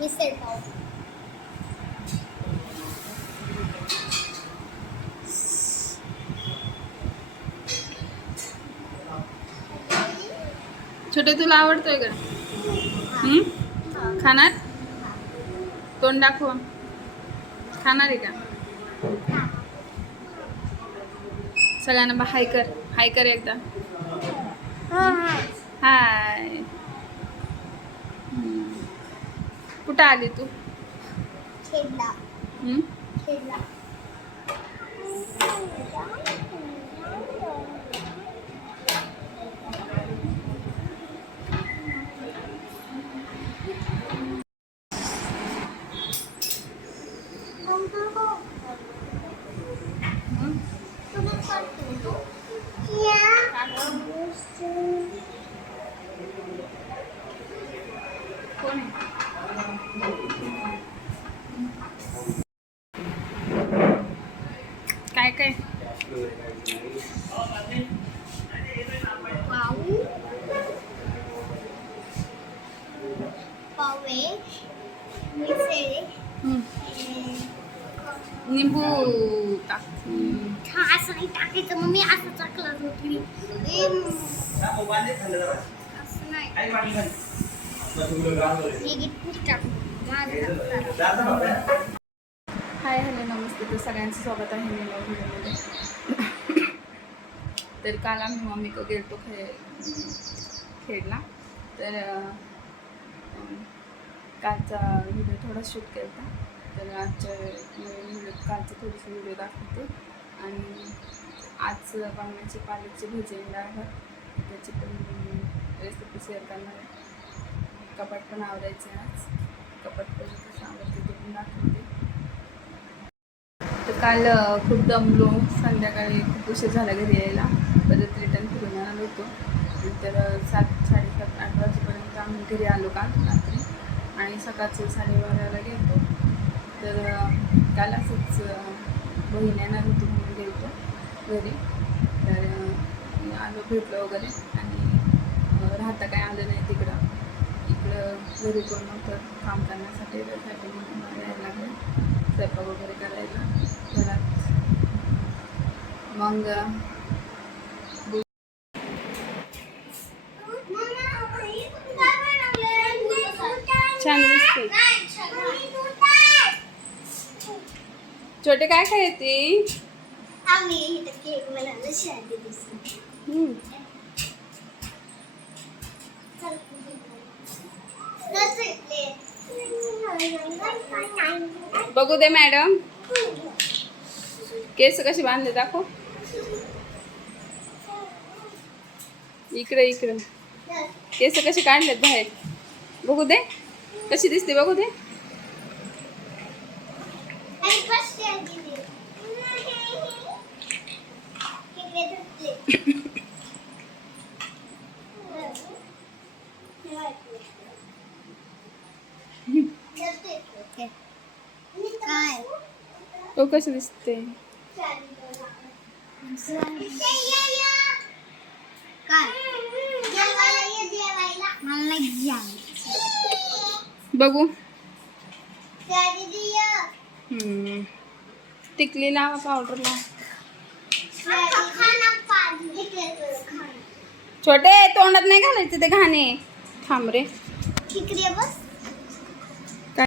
मिसळ पाव. छोटे तुला आवडतोय का? खाणार? तोंड दाखव. खाणार आहे का? सगळ्यांना हाय कर. हाय कर एकदा. कुठं आली तू? खेळला हम्म? खेळला कोण आहे? काय काय? पाऊ. पावे. मिसळे. निंबू टाक. हा असं नाही टाकायचं मग मी असं टाकलं होती. असं नाही. माझं टाकलं. Hi hello namaste. तर सगळ्यांचं स्वागत आहे मी नवीन व्हिडिओमध्ये. तर काल आम्ही मम्मी को गेलतो खे खेळला. तर कालचा व्हिडिओ थोडा शूट केला तर आजच्या व्हिडिओ कालचे थोडेसे व्हिडिओ दाखवते. आणि आज बनवायचे पालकचे भजे डाळ त्याची पण रेसिपी शेअर करणार आहे. कपाट पण आवडायचे आज. कपाट पण कसं ते पण दाखवते तर काल खूप दमलो. संध्याकाळी खूप उशीर झाला घरी यायला. परत रिटर्न फिरून आलो होतो. नंतर सात साडेसात आठ वाजेपर्यंत आम्ही घरी आलो काल रात्री. आणि सकाळचं साडेबाराला गेलो. तर काल असंच बहीण येणार होती म्हणून गेलो घरी. तर आलो भेटलो वगैरे. आणि राहता काय आलं नाही तिकडं. घरी कोण नव्हतं काम करण्यासाठी त्यासाठी म्हणून मला यायला लागलं. स्वयंपाक वगैरे करायला. घरात. मग छान दिसते छोटे काय खायचे? आम्ही केक दिवशी. बघू दे, मॅडम. केस कशी बांधले दाखव. इकडे इकडे. केस कसे काढलेत बाहेर. बघू दे. कशी दिसते बघू दे. काय तो कसं दिसते मला नाही बघू. हम्म. टिकली लावा पावडर लावा छोटे तोंडात नाही घालायचे ते घाणे. थांब रे. तिकडे बस.